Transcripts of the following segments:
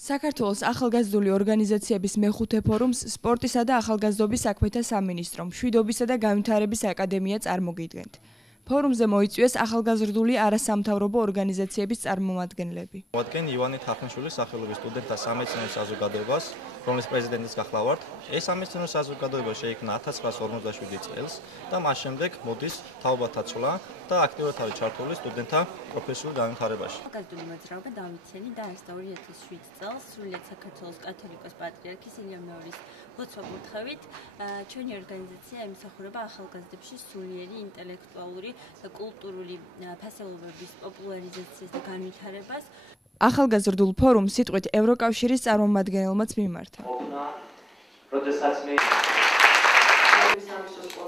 საქართველოს ახალგაზრდული ორგანიზაციების მეხუთე ფორუმს სპორტისა და ახალგაზრდობის საქმეთა სამინისტრომ, მშვიდობისა და განვითარების აკადემია წარმოგიდგენთ. ფორუმზე მოიწვიეს ახალგაზრდული არასამთავრობო ორგანიზაციების წარმომადგენლები. მოვადგენ ივანე თახნიშვილის სახელობის სტუდენტთა სამეცნიერო საზოგადოებას, რომლის პრეზიდენტიც გახლა ვართ. ეს სამეცნიერო საზოგადოება შეიქმნა 1957 წელს და მას შემდეგ მოდის თაობათა ცვლა და აქტიურად არის ჩართული სტუდენტთა პროფესიულ განვითარებაში. ახალგაზრდული მოძრაობა დამიცენი დაარსდა 2007 წელს სრულიად საქართველოს კათოლიკოს პატრიარქის ილიამ მეორის ლოცვა-კურთხევით. ჩვენი ორგანიზაცია ემსახურება ახალგაზრდებში სულიერი ინტელექტუალური და კულტურული ფასეულობების პოპულარიზაციას და განვითარებას. ახალგაზრდულ ფორუმს სიტყვით ევროკავშირის წარმომადგენელმაც მიმართა.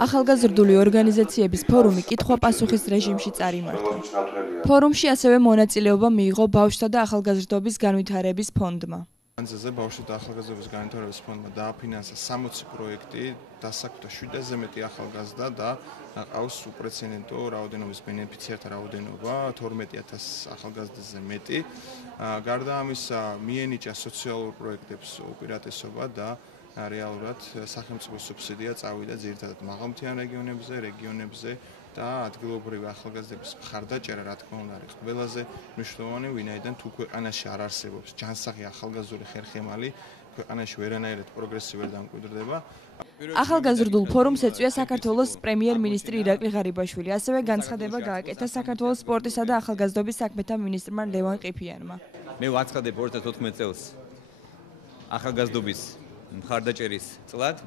ახალგაზრდული ორგანიზაციების ფორუმი კითხვა-პასუხის რეჟიმში წარიმართა. ფორუმში ასევე მონაწილეობა მიიღო ბავშვთა და ახალგაზრდობის განვითარების ფონდმა. განზაზე ბავშვთა და ახალგაზრდობის განვითარების ფონდმა დააფინანსა 60 პროექტი, დასაქმდა 7-ზე მეტი ახალგაზრდა და ყავს უპრეცედენტო რაოდენობის ბენეფიციართა რაოდენობა 12000 ახალგაზრდაზე მეტი. გარდა ამისა, მიენიჭა სოციალურ პროექტებს უპირატესობა და რეალურად სახელმწიფო სუბსიდია წავიდა ძირითადად მაღალმთიან რეგიონებზე და ადგილობრივი ახალგაზრდების მხარდაჭერა, რა თქმა უნდა, არის ყველაზე მნიშვნელოვანი, ვინაიდან თუ ქვეყანაში არ არსებობს ჯანსაღი ახალგაზრდული ხერხემალი, ქვეყანაში ვერანაირად პროგრესი ვერ დამკვიდრდება. ახალგაზრდულ ფორუმს ეწვია საქართველოს პრემიერ-მინისტრი ირაკლი ღარიბაშვილი, ასევე განცხადება გააკეთა საქართველოს სპორტისა და ახალგაზრდობის საქმეთა მინისტრმა ლევან ყიფიანმა. მე ვაცხადებ 2014 წელს ახალგაზრდობის მხარდაჭერის წლად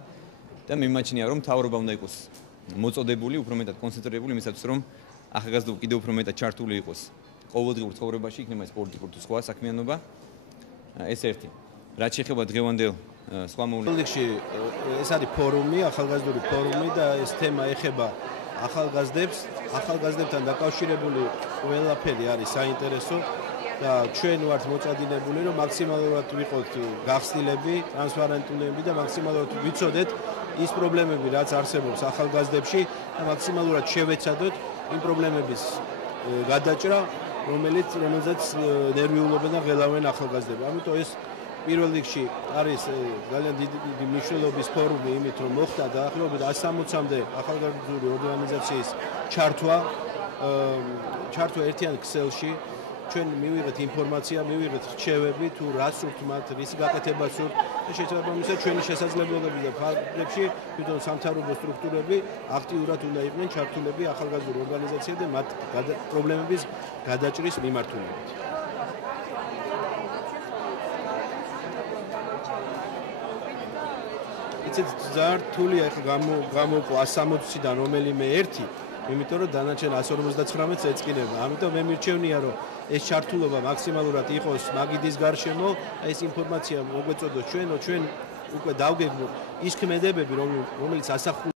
და მიმაჩნია, რომ მთავრობა უნდა იყოს მოწოდებული, უფრო მეტად კონცენტრირებული იმისათვის, რომ ახალგაზრდობა კიდევ უფრო მეტად ჩართული იყოს ყოველდღიურ ცხოვრებაში, იქნება სპორტიკურ თუ სხვა საქმიანობა. ეს ერთი. რაც შეეხება დღევანდელ სხვა მოვლენებში, ეს არის ფორუმი, ახალგაზრდული ფორუმი და ეს თემა ეხება ახალგაზრდებთან დაკავშირებული ყველაფერი არის საინტერესო და ჩვენ ვართ მოწადინებული, რომ მაქსიმალურად ვიყოთ გახსნილები, ტრანსპარენტულები და მაქსიმალურად ვიცოდეთ ის პრობლემები, რაც არსებობს ახალგაზრდებში და მაქსიმალურად შევეცადოთ იმ პრობლემების გადაჭრა, რომელზეც ნერვიულობენ და ღელავენ ახალგაზრდები. ამიტომ ეს პირველ რიგში არის ძალიან დიდი მნიშვნელობის ფორუმი, იმით რომ მოხდა დაახლოებით 160-მდე ახალგაზრდული ორგანიზაციის ჩართვა ერთიან ქსელში. ჩვენ მივიღეთ ინფორმაცია, მივიღეთ რჩევები თუ რა სურთ მათ, რისი გაკეთება სურთ და შესაბამისად ჩვენი შესაძლებლობები და ფაქტებში თვითონ სამთავრობო სტრუქტურები აქტიურად უნდა იყვნენ ჩართულები ახალგაზრდულ ორგანიზაციებში და მათ პრობლემების გადაჭრის მიმართულებით. იცით, ძალიან რთულია ახლა გამოვყვა 160-დან რომელიმე ერთი, იმიტომ რომ დანარჩენ 159-ს ეწყინება. ამიტომ მე მირჩევნია, რომ ეს ჩართულობა მაქსიმალურად იყოს მაგიდის გარშემო, ეს ინფორმაცია მოგვეწოდოს ჩვენ უკვე დავგეგმოთ ის ქმედებები, რომელიც ასახულია